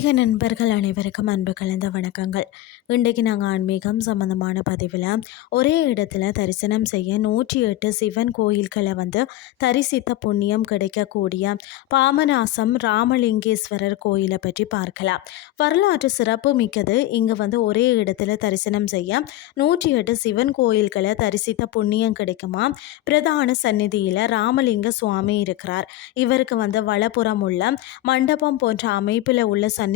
ஆன்மீக நண்பர்கள் அனைவருக்கும் அன்பு கலந்த வணக்கங்கள். இன்றைக்கு நாங்கள் ஆன்மீகம் சம்பந்தமான பதிவில் ஒரே இடத்துல தரிசனம் செய்ய 108 சிவன் கோயில்களை தரிசித்த புண்ணியம் கிடைக்கக்கூடிய பாமநாசம் ராமலிங்கேஸ்வரர் கோயிலை பற்றி பார்க்கலாம். வரலாற்று சிறப்பு மிக்கது. இங்கே ஒரே இடத்துல தரிசனம் செய்ய 108 சிவன் கோயில்களை தரிசித்த புண்ணியம் கிடைக்குமா. பிரதான சந்நிதியில் ராமலிங்க சுவாமி இருக்கிறார். இவருக்கு வலப்புறம் உள்ள மண்டபம் போன்ற அமைப்பில் உள்ள சந்நிதியில்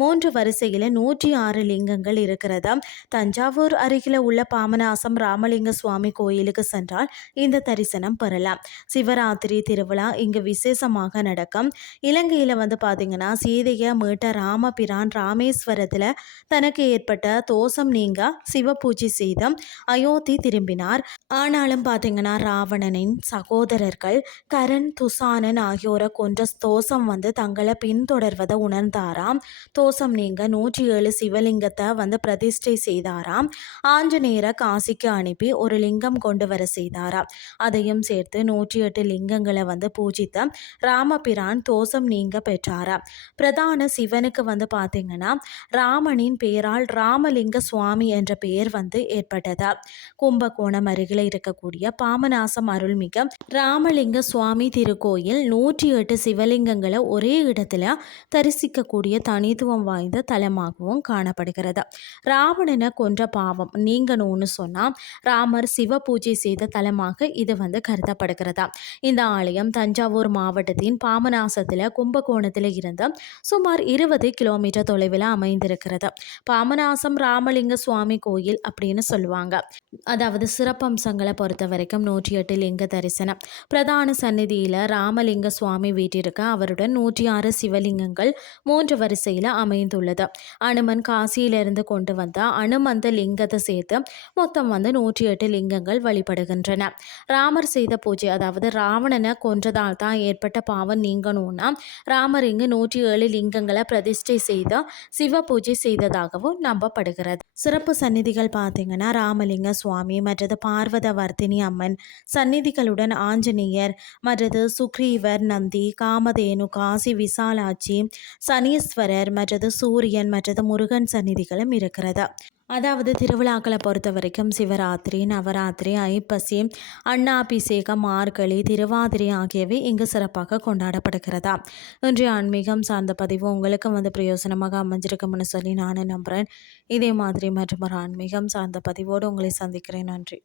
3 வரிசையில் 106 லிங்கங்கள் இருக்கிறது. தஞ்சாவூர் அருகில் உள்ள பாமநாசம் ராமலிங்க சுவாமி கோயிலுக்கு சென்றால் இந்த தரிசனம் பெறலாம். சிவராத்திரி திருவிழா இங்கு விசேஷமாக நடக்கும். இலங்கையில் பார்த்தீங்கன்னா சீதையை மீட்ட ராமபிரான் ராமேஸ்வரத்தில் தனக்கு ஏற்பட்ட தோஷம் நீங்க சிவ பூஜை செய்து அயோத்தி திரும்பினார். ஆனாலும் பார்த்தீங்கன்னா ராவணனின் சகோதரர்கள் கரண் துசானன் ஆகியோரை கொன்ற தோஷம் தங்களை பின்தொடர்வதை உணர்ந்தாராம். தோஷம் நீங்க 107 சிவலிங்கத்தை பிரதிஷ்டை செய்தாராம். ஆஞ்சநேயரை காசிக்கு அனுப்பி ஒரு லிங்கம் கொண்டு வர செய்தாராம். அதையும் சேர்த்து 108 லிங்கங்களை பூஜித்த ராமபிரான் தோஷம் நீங்க பெற்றாராம். பிரதான சிவனுக்கு பார்த்தீங்கன்னா ராமனின் பெயரால் ராமலிங்க சுவாமி என்ற பெயர் ஏற்பட்டது. கும்பகோணம் அருகில் இருக்கக்கூடிய பாமநாசம் அருள்மிக ராமலிங்க சுவாமி திருக்கோயில் 108 சிவலிங்கங்களை ஒரே இடத்துல தரிசிக்கக்கூடிய தனித்துவம் வாய்ந்த தலமாகவும் காணப்படுகிறது. ராவணனை கொன்ற பாவம் நீங்கணும்னு சொன்னால் ராமர் சிவ பூஜை செய்த தலமாக இது கருதப்படுகிறதா. இந்த ஆலயம் தஞ்சாவூர் மாவட்டத்தின் பாமநாசத்தில் கும்பகோணத்தில் இருந்து சுமார் 20 கிலோமீட்டர் தொலைவில் அமைந்திருக்கிறது. பாமநாசம் ராமலிங்க சுவாமி கோயில் அப்படின்னு சொல்லுவாங்க. அதாவது சிறப்பம்சங்களை பொறுத்த வரைக்கும் 108 லிங்க தரிசனம். பிரதான சந்நிதியில் ராமலிங்க சுவாமி வீட்டிற்கு அவருடன் 106 சிவலிங்கங்கள் 3 வரிசையில் அமைந்துள்ளது. அனுமன் காசியிலிருந்து கொண்டு வந்த அனுமந்த லிங்கத்தை சேர்த்து மொத்தம் 108 லிங்கங்கள் வழிபடுகின்றன. ராமர் செய்த பூஜை, அதாவது ராவணனை கொன்றதால் தான் ஏற்பட்ட பாவம் நீங்கணும்னா ராமர் இங்கு 107 லிங்கங்களை பிரதிஷ்டை செய்து சிவ பூஜை செய்ததாகவும் நம்பப்படுகிறது. சிறப்பு சந்நிதிகள் பார்த்தீங்கன்னா ராமலிங்க சுவாமி மற்றது பார்வதவர்த்தினி அம்மன் சந்நிதிகளுடன் ஆஞ்சநேயர் மற்றது சுக்ரீவர், நந்தி, காமதேனு, காசி விசாலாட்சி, சனீஸ்வரர் மற்றது சூரியன் மற்றது முருகன் சந்நிதிகளும் இருக்கிறது. அதாவது திருவிழாக்களை பொறுத்த வரைக்கும் சிவராத்திரி, நவராத்திரி, ஐப்பசி, அன்னாபிஷேகம், மார்கழி, திருவாதிரை ஆகியவை இங்கு சிறப்பாக கொண்டாடப்படுகிறதா. இன்றைய ஆன்மீகம் சார்ந்த பதிவு உங்களுக்கு பிரயோசனமாக அமைஞ்சிருக்கும்னு சொல்லி நான் நம்புகிறேன். இதே மாதிரி மற்றும் ஒரு ஆன்மீகம் சார்ந்த பதிவோடு உங்களை சந்திக்கிறேன். நன்றி.